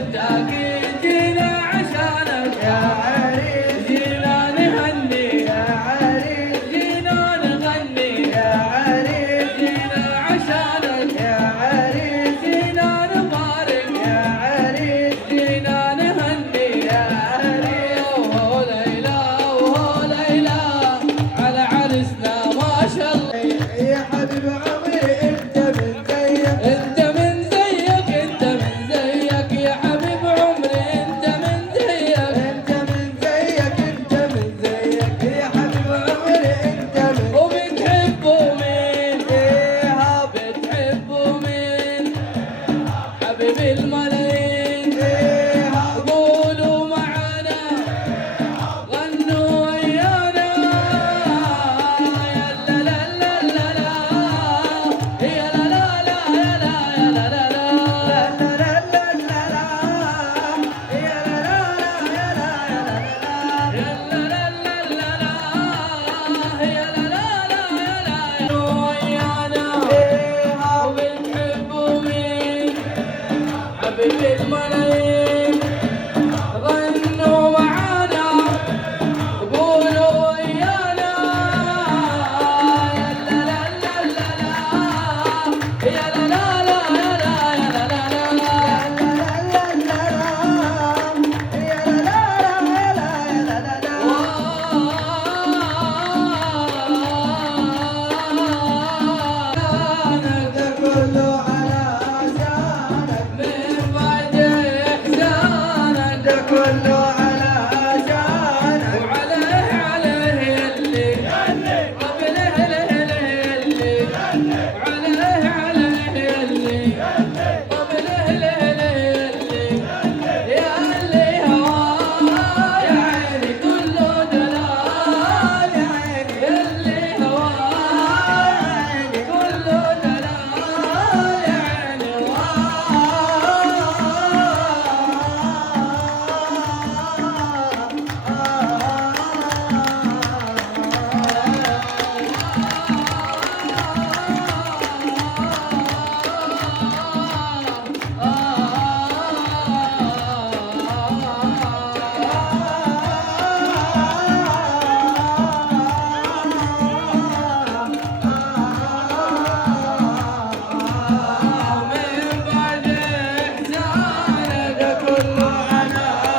انت اكيد جينا عشانك يا عريس، جينا نهني يا عريس، جينا نغني يا عريس، جينا عشانك يا عريس، جينا نبارك يا عريس، جينا نهني يا عريس. وهو ليلى وهو ليلى على عرسنا ما شاء الله. يا حبيب عمري انت من زيك، انت من زيك، انت من زيك يا حبيب عمري، انت من زيك، انت من زيك، انت من زيك يا حبيب عمري انت من وبتحبوا مين؟ ايه بتحبوا مين؟ حبيب الملايين. ايه قولوا معانا غنوا ويانا يا لا لا لا لا لا يا لا لا لا يا لا يا لا لا لا لا لا لا لا لا يا لا لا لا يا لا يا لا لا يا لا لا لا لا لا يا لا لا لا يا لا يا ويانا. ايه وبتحبوا مين؟ حبيب الملايين.